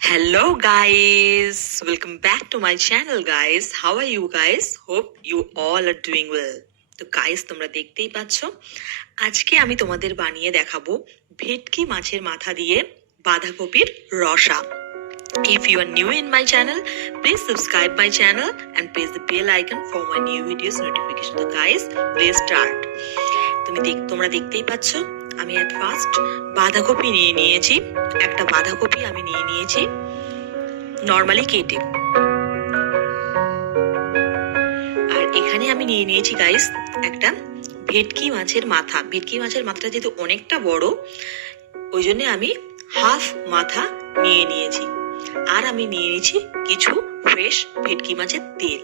Hello guys, welcome back to my channel guys. How are you guys? Hope you all are doing well. তো guys তোমরা দেখতেই পাচ্ছ আজকে আমি তোমাদের বানিয়ে দেখাবো ভেটকি মাছের মাথা দিয়ে বাঁধাকপির রসা। If you are new in my channel, please subscribe my channel and press the bell icon for my new videos notification. So guys, let's start. তোমরা দেখতেই পাচ্ছ আমি এট ফার্স্ট বাঁধাকপি নিয়ে নিয়েছি। একটা বাঁধাকপি আমি নিয়ে নিয়েছি নরমালি কেটে। আর এখানে আমি নিয়ে নিয়েছি গাইস একটা ভেটকি মাছের মাথা। ভেটকি মাছের মাথাটা যেহেতু অনেকটা বড়, ওই জন্য আমি হাফ মাথা নিয়ে নিয়েছি। আর আমি নিয়ে নিয়েছি কিছু ফ্রেশ ভেটকি মাছের তেল।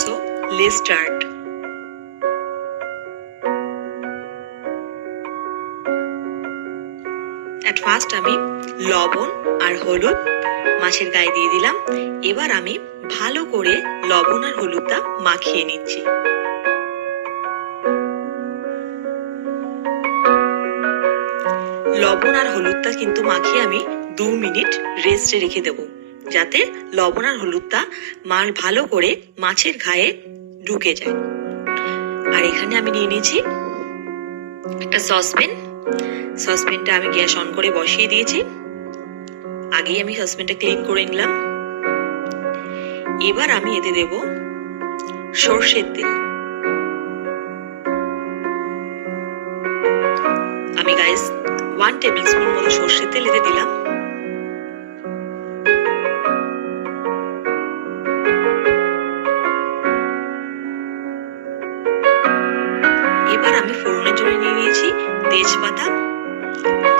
So let's start. At first আমি লবণ আর হলুদ মাছের গায়ে দিয়ে দিলাম। এবার আমি ভালো করে লবণ আর হলুদটা মাখিয়ে নিচ্ছি। লবণ আর হলুদটা কিন্তু মাখিয়ে আমি 2 মিনিট রেস্টে রেখে দেব, যাতে লবণ আর হলুদটা ভালো করে মাছের গায়ে ঢুকে যায়। আর এখানে আমি নিয়ে নিয়েছি একটা সসপ্যান। সসপ্যানটা আমি গ্যাস অন করে বসিয়ে দিয়েছি। আগেই আমি সসপ্যানটা ক্লিন করে নিলাম। এবার আমি এতে দেব সরষের তেল। আমি গাইস 1 টেবিল স্পুন মতো সরষের তেল এতে দিলাম। এবার আমি ফোড়নের জন্য নিয়ে নিয়েছি তেজপাতা,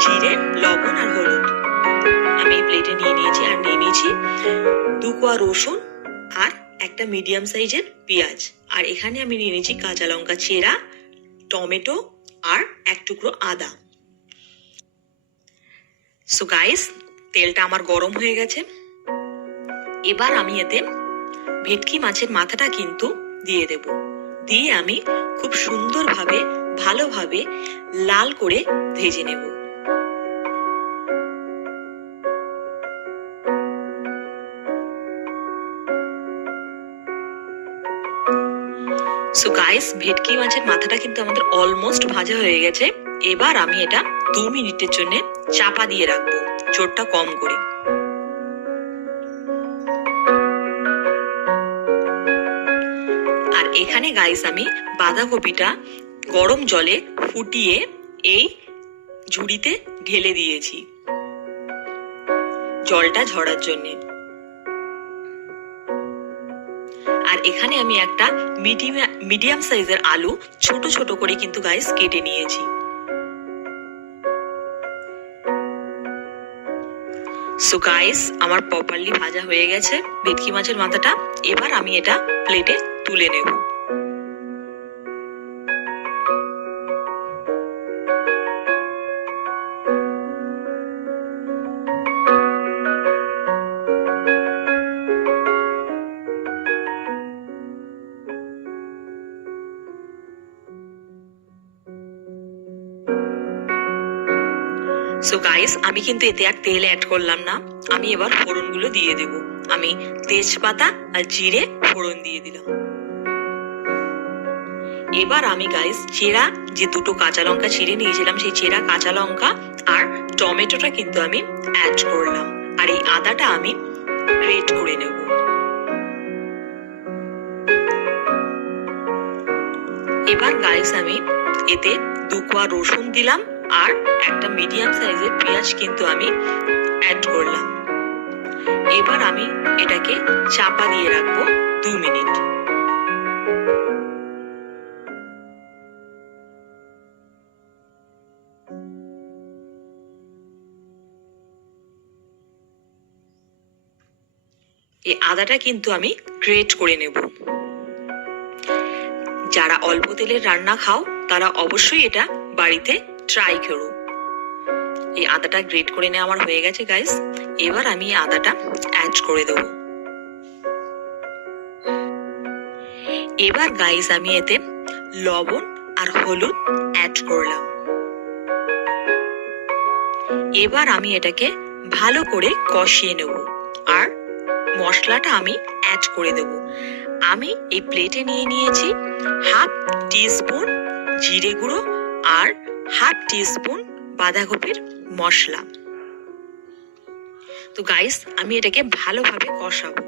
জিরে, লবণ আর হলুদ। আমি এই প্লেটে নিয়ে নিয়েছি। আর নিয়ে নিয়েছি 2 কোয়া রসুন আর একটা মিডিয়াম সাইজের পেঁয়াজ। আর এখানে আমি নিয়ে নিয়েছি কাঁচা লঙ্কা চেরা, টমেটো আর 1 টুকরো আদা। সো গাইস, তেলটা আমার গরম হয়ে গেছে। এবার আমি এতে ভেটকি মাছের মাথাটা কিন্তু দিয়ে দেব। দিয়ে আমি খুব সুন্দরভাবে ভালোভাবে লাল করে ভেজে নেব। সো গাইস, ভেটকি মাছের মাথাটা কিন্তু আমাদের অলমোস্ট ভাজা হয়ে গেছে। এবার আমি এটা 2 মিনিটের জন্য চাপা দিয়ে রাখবো, জোরটা কম করে। আর এখানে গাইস আমি বাঁধাকপিটা গরম জলে ফুটিয়ে এই ঝুড়িতে ঢেলে দিয়েছি জলটা ঝরার জন্য। আর এখানে আমি একটা মিডিয়াম সাইজের আলু ছোট ছোট করে কিন্তু গাইস কেটে নিয়েছি। সো গাইস, আমার প্রপারলি ভাজা হয়ে গেছে ভেটকি মাছের মাথাটা। এবার আমি এটা প্লেটে তুলে নেব। সো গাইস, আমি কিন্তু এতে আর তেল অ্যাড করলাম না। আমি এবার ফোড়নগুলো দিয়ে দেব। আমি তেজপাতা আর জিরে ফোড়ন দিয়ে দিলাম। এবার আমি গাইস চেরা যে 2টো কাঁচা লঙ্কা ছিঁড়ে নিয়েছিলাম, সেই চেরা কাঁচা লঙ্কা আর টমেটোটা কিন্তু আমি অ্যাড করলাম। আর এই আদাটা আমি গ্রেট করে নেব। এবার গাইস আমি এতে 2 কোয়া রসুন দিলাম আর একটা মিডিয়াম সাইজের পেঁয়াজ কিন্তু আমি অ্যাড করলাম। এবার আমি এটাকে চাপা দিয়ে রাখবো 2 মিনিট। এই আদাটা কিন্তু আমি গ্রেট করে নেব। যারা অল্প তেলের রান্না খাও তারা অবশ্যই এটা বাড়িতে ট্রাই করো। এই আদাটা গ্রেট করে নেওয়া আমার হয়ে গেছে গাইস। এবার আমি আদাটা অ্যাড করে দেব। এবার গাইস আমি এতে লবণ আর হলুদ অ্যাড করলাম। এবার আমি এটাকে ভালো করে কষিয়ে নেব আর মশলাটা আমি অ্যাড করে দেব। আমি এই প্লেটে নিয়ে নিয়েছি হাফ টিস্পুন জিরে গুঁড়ো আর হাফ টিস্পুন বাঁধাকপির মশলা। তো গাইস, আমি এটাকে ভালোভাবে কষাবো।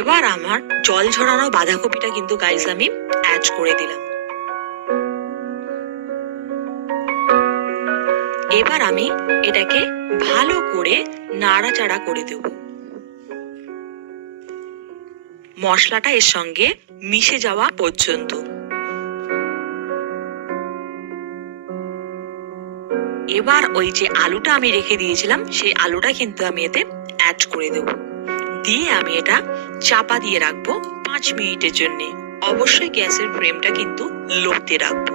এবার আমার জল ঝরানো বাঁধাকপিটা কিন্তু গাইস আমি অ্যাড করে দিলাম। এবার আমি এটাকে ভালো করে নাড়াচাড়া করে দেব। মশলাটা এর সঙ্গে মিশে যাওয়া পর্যন্ত। এবার ওই যে আলুটা আমি রেখে দিয়েছিলাম সেই আলুটা কিন্তু আমি এতে অ্যাড করে দেব। দিয়ে আমি এটা চাপা দিয়ে রাখবো 5 মিনিটের জন্য। অবশ্যই গ্যাসের ফ্লেমটা কিন্তু লোতে রাখবো।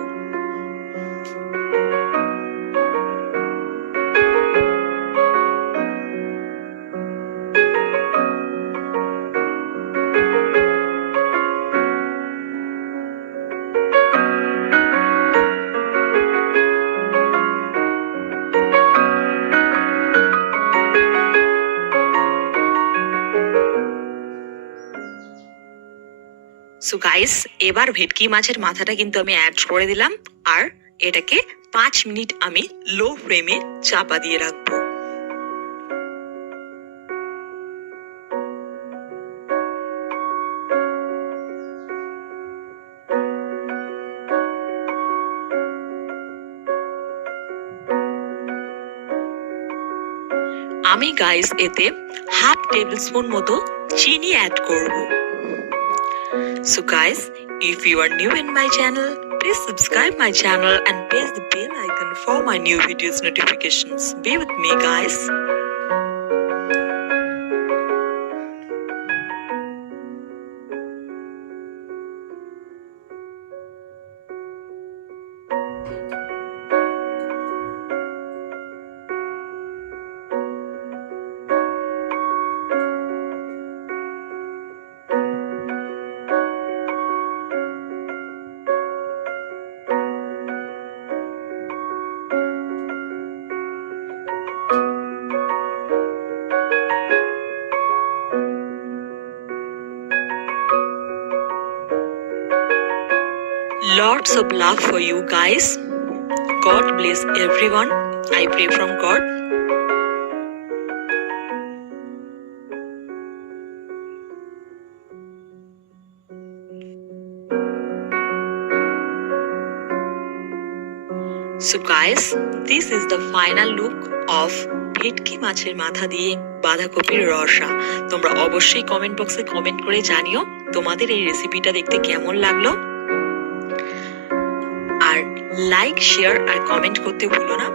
সো গাইস, এবার ভেটকি মাছের মাথাটা কিন্তু আমি অ্যাড করে দিলাম আর এটাকে 5 মিনিট আমি লো ফ্লেমে চাপা দিয়ে রাখবো। আমি গাইস এতে হাফ টেবিল স্পুন মতো চিনি অ্যাড করব। So guys, if you are new in my channel, please subscribe my channel and press the bell icon for my new videos notifications. Be with me guys. Lots of love for you guys. God bless everyone. I pray from God. So guys, this is the final look of ভেটকি মাছের মাথা দিয়ে বাঁধাকপির রসা। তোমরা অবশ্যই comment বক্সে comment করে জানিও তোমাদের এই রেসিপিটা দেখতে কেমন লাগলো। আর লাইক, শেয়ার আর কমেন্ট করতে ভুলো না।